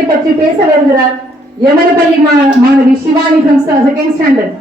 திட்டத்தை பற்றி பேச வருகிறார் எமது பள்ளி மாணவி சிவானி from second standard.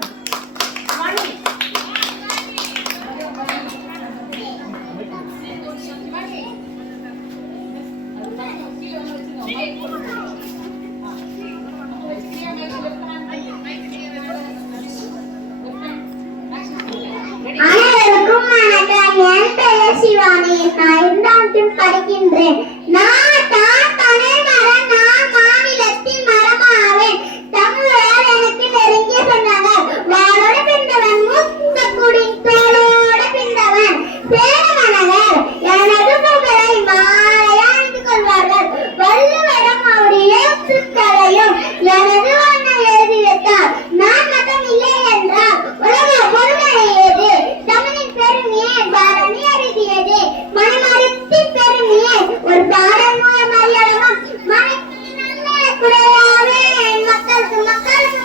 அனைவருக்கும் வணக்கம். என் பெயர் சிவானி. நான் 2ஆம் படிக்கின்றேன். நான் தமிழ் மரம், நான் மாநிலத்தின் மரமாவேன். தமிழர் எனக்கு நெருங்கிய சொன்னார்கள். வாளோட பிறந்தவன், மூத்த குடி தோளோட பிறந்தவன். சேரமணவர் எனது புகழை மாலையாண்டு கொள்வார்கள். வள்ளுவரும் அவருடைய எழுத்துக்களையும் எனது வண்ணம் எழுதி வைத்தார். நான் மட்டும் இல்லை என்றால் உலக பொருளை ஏது. தமிழின் பெருமையை பாரதி எழுதியது. மனமரத்தின் பெருமையை ஒரு பாடல் மூலம் அறியலாம். நல்ல குடையாவே மக்களுக்கு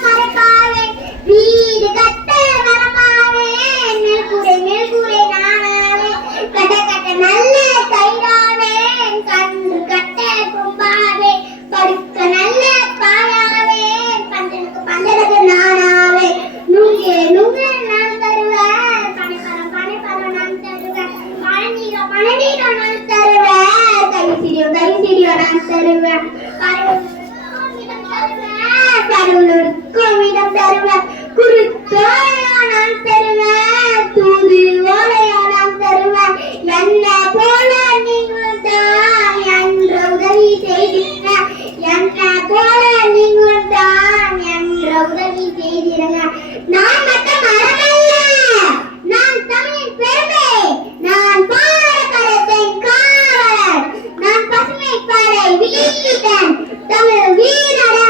மறைப்பாவே. வீடு கட்ட மரமாவே. மேல்கூரை நானாவே. கட்ட நல்ல கயிறாவே. கன்று கட்ட கும்பாவே. படுக்க நல்ல பாயாவே. பந்தலுக்கு நானாவே. நுங்கே நான் தருவேன். பனைப்பழம் நான் தருவேன். பழநீரம் நான் தருவேன். கைசிறியோ நான் தருவேன். கடவுளுக்கும் இடம் தருவேன். குருத்தோயா நான் தருவேன். தூது ஓலையா நான் தருவேன். என்ன போல நீங்களும் தான் என்ற உதவி செய்திருங்க. என்ன போல நீங்களும் தான் என்ற உதவி செய்திருங்க. நான் மட்டும் மரமல்ல, நான் தமிழின் பெருமை. நான் பாரம்பரியத்தின் காவலர். நான் பசுமை பாறை வீரன். தமிழ் வீரன்.